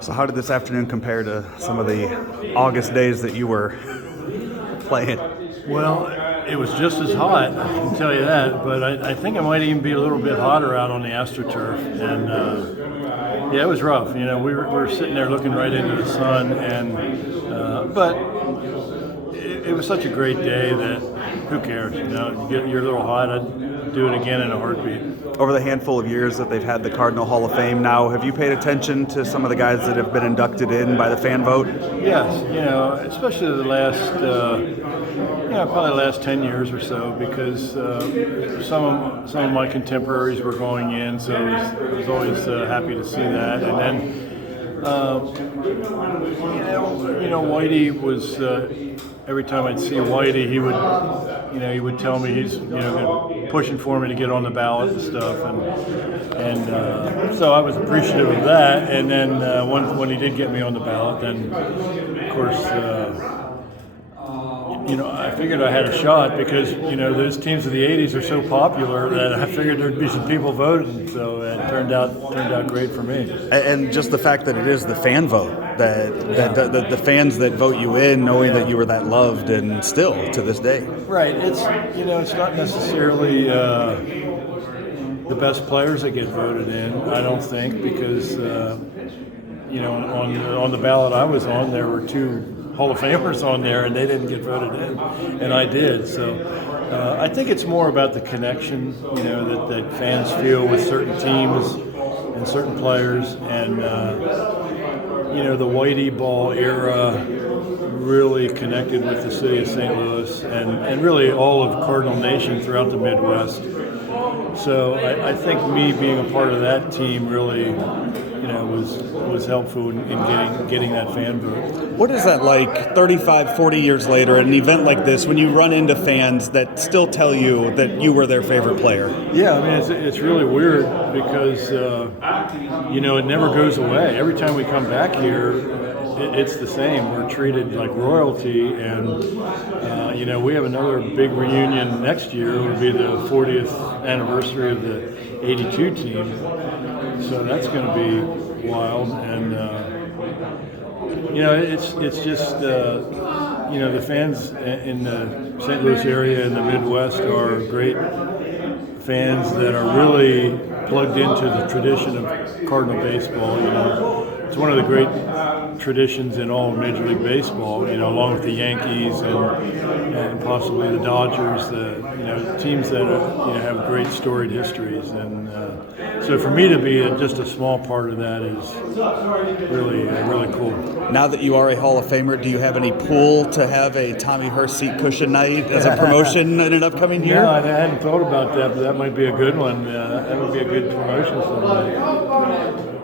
So how did this afternoon compare to some of the August days that you were playing? Well, it was just as hot, I can tell you that, but I think it might even be a little bit hotter out on the AstroTurf. And yeah, it was rough. You know, we were sitting there looking right into the sun, but it was such a great day that who cares? You know, you're a little hot. I'd do it again in a heartbeat. Over the handful of years that they've had the Cardinal Hall of Fame now, have you paid attention to some of the guys that have been inducted in by the fan vote? Yes, you know, especially the last, probably the last 10 years or so, because some of my contemporaries were going in, so I was always happy to see that. And then, Whitey was. Every time I'd see Whitey, he would tell me he's pushing for me to get on the ballot and stuff, and so I was appreciative of that. And then when he did get me on the ballot, then of course. I figured I had a shot because, those teams of the 80s are so popular that I figured there'd be some people voting. So it turned out great for me. And just the fact that it is the fan vote, that the fans that vote you in, knowing that you were that loved and still to this day. Right. It's not necessarily the best players that get voted in, I don't think, because on the ballot I was on, there were two Hall of Famers on there, and they didn't get voted in, and I did. So I think it's more about the connection, that fans feel with certain teams and certain players, and the Whitey ball era really connected with the city of St. Louis and really all of Cardinal Nation throughout the Midwest. So I think me being a part of that team really, was helpful in getting that fan vote. What is that like 35, 40 years later at an event like this when you run into fans that still tell you that you were their favorite player? Yeah, I mean, it's really weird because, it never goes away. Every time we come back here, it's the same. We're treated like royalty, and we have another big reunion next year. It will be the 40th anniversary of the '82 team, so that's going to be wild. And it's just the fans in the St. Louis area and the Midwest are great fans that are really plugged into the tradition of Cardinal baseball. It's one of the great traditions in all of Major League Baseball, along with the Yankees and possibly the Dodgers, teams that have great storied histories. And so for me to be just a small part of that is really cool. Now that you are a Hall of Famer, do you have any pull to have a Tommy Herr seat cushion night as a promotion in an upcoming year? No, I hadn't thought about that, but that might be a good one. That would be a good promotion someday.